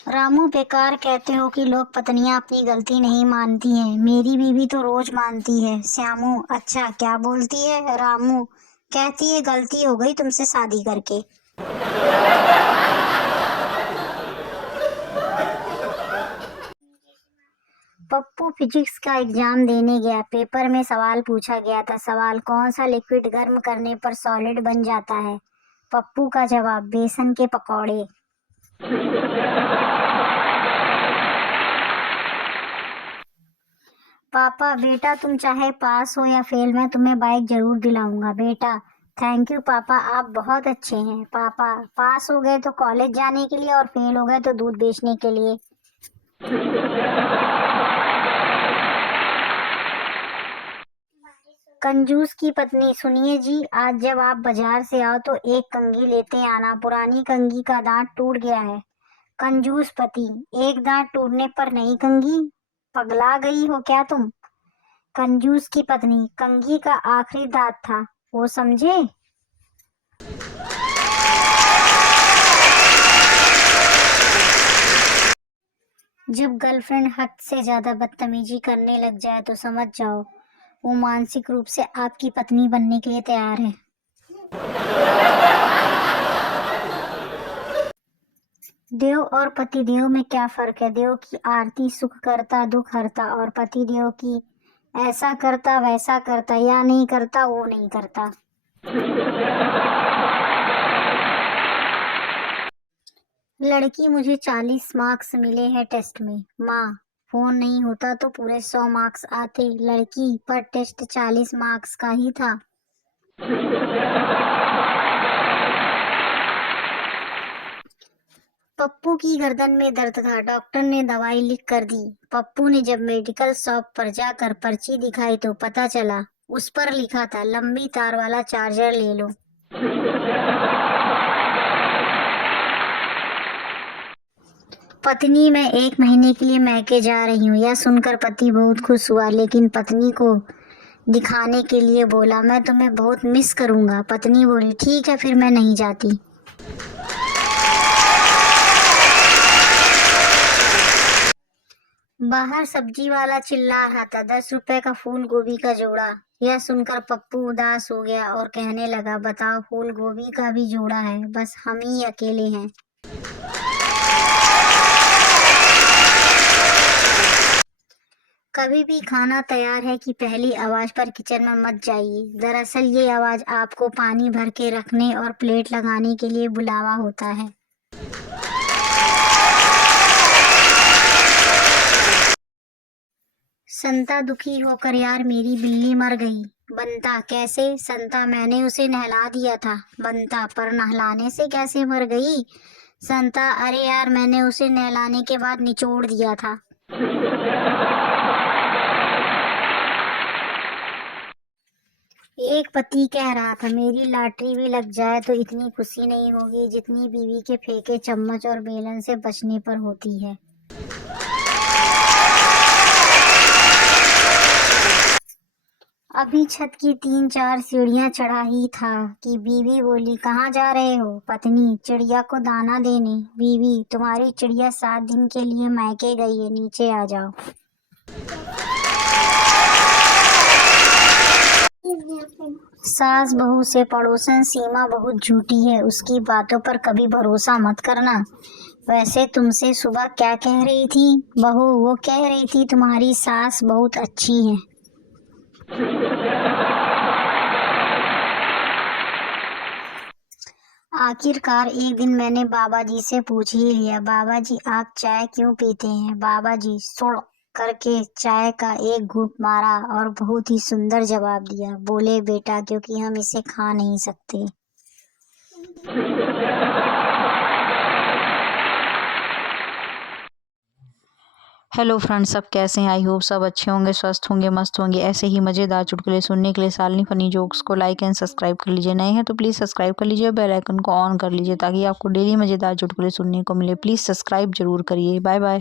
रामू बेकार कहते हो कि लोग पत्नियां अपनी गलती नहीं मानती हैं। मेरी बीवी तो रोज मानती है। श्यामू अच्छा क्या बोलती है? रामू कहती है गलती हो गई तुमसे शादी करके। पप्पू फिजिक्स का एग्जाम देने गया। पेपर में सवाल पूछा गया था। सवाल कौन सा लिक्विड गर्म करने पर सॉलिड बन जाता है? पप्पू का जवाब बेसन के पकौड़े। पापा बेटा तुम चाहे पास हो या फेल मैं तुम्हें बाइक जरूर दिलाऊंगा। बेटा थैंक यू पापा आप बहुत अच्छे हैं। पापा पास हो गए तो कॉलेज जाने के लिए और फेल हो गए तो दूध बेचने के लिए। कंजूस की पत्नी सुनिए जी, आज जब आप बाजार से आओ तो एक कंघी लेते आना। पुरानी कंघी का दांत टूट गया है। कंजूस पति एक दांत टूटने पर नई कंघी? पगला गई हो क्या तुम? कंजूस की पत्नी कंघी का आखिरी दांत था वो समझे। जब गर्लफ्रेंड हद से ज्यादा बदतमीजी करने लग जाए तो समझ जाओ वो मानसिक रूप से आपकी पत्नी बनने के लिए तैयार है। देव और पतिदेव में क्या फर्क है? देव की आरती सुख करता दुख हरता और पतिदेव की ऐसा करता वैसा करता या नहीं करता वो नहीं करता। लड़की मुझे 40 मार्क्स मिले हैं टेस्ट में। माँ फोन नहीं होता तो पूरे 100 मार्क्स आते। लड़की पर टेस्ट 40 मार्क्स का ही था। पप्पू की गर्दन में दर्द था। डॉक्टर ने दवाई लिख कर दी। पप्पू ने जब मेडिकल शॉप पर जाकर पर्ची दिखाई तो पता चला उस पर लिखा था लंबी तार वाला चार्जर ले लो। पत्नी मैं 1 महीने के लिए मैके जा रही हूँ। यह सुनकर पति बहुत खुश हुआ लेकिन पत्नी को दिखाने के लिए बोला मैं तुम्हें बहुत मिस करूंगा। पत्नी बोली ठीक है फिर मैं नहीं जाती। बाहर सब्जी वाला चिल्ला रहा था 10 रुपए का फूल गोभी का जोड़ा। यह सुनकर पप्पू उदास हो गया और कहने लगा बताओ फूल गोभी का भी जोड़ा है बस हम ही अकेले हैं। कभी भी खाना तैयार है कि पहली आवाज पर किचन में मत जाइए। दरअसल ये आवाज आपको पानी भर के रखने और प्लेट लगाने के लिए बुलावा होता है। संता दुखी होकर यार मेरी बिल्ली मर गई। बंता कैसे? संता मैंने उसे नहला दिया था। बंता पर नहलाने से कैसे मर गई? संता अरे यार मैंने उसे नहलाने के बाद निचोड़ दिया था। एक पति कह रहा था मेरी लॉटरी भी लग जाए तो इतनी खुशी नहीं होगी जितनी बीवी के फेंके चम्मच और बेलन से बचने पर होती है। अभी छत की 3-4 सीढ़ियां चढ़ा ही था कि बीवी बोली कहाँ जा रहे हो? पत्नी चिड़िया को दाना देने। बीवी तुम्हारी चिड़िया 7 दिन के लिए मैके गई है नीचे आ जाओ। सास बहू से पड़ोसन सीमा बहुत झूठी है उसकी बातों पर कभी भरोसा मत करना। वैसे तुमसे सुबह क्या कह रही थी बहू? वो कह रही थी तुम्हारी सास बहुत अच्छी है। आखिरकार एक दिन मैंने बाबा जी से पूछ ही लिया बाबा जी आप चाय क्यों पीते हैं? बाबा जी सुड़ करके चाय का एक घूंट मारा और बहुत ही सुंदर जवाब दिया। बोले बेटा क्योंकि हम इसे खा नहीं सकते। हेलो फ्रेंड्स, सब कैसे हैं? आई होप सब अच्छे होंगे, स्वस्थ होंगे, मस्त होंगे। ऐसे ही मज़ेदार चुटकुले सुनने के लिए शालिनी फनी जोक्स को लाइक एंड सब्सक्राइब कर लीजिए। नए हैं तो प्लीज़ सब्सक्राइब कर लीजिए, बेल आइकन को ऑन कर लीजिए ताकि आपको डेली मज़ेदार चुटकुले सुनने को मिले। प्लीज़ सब्सक्राइब जरूर करिए। Bye bye.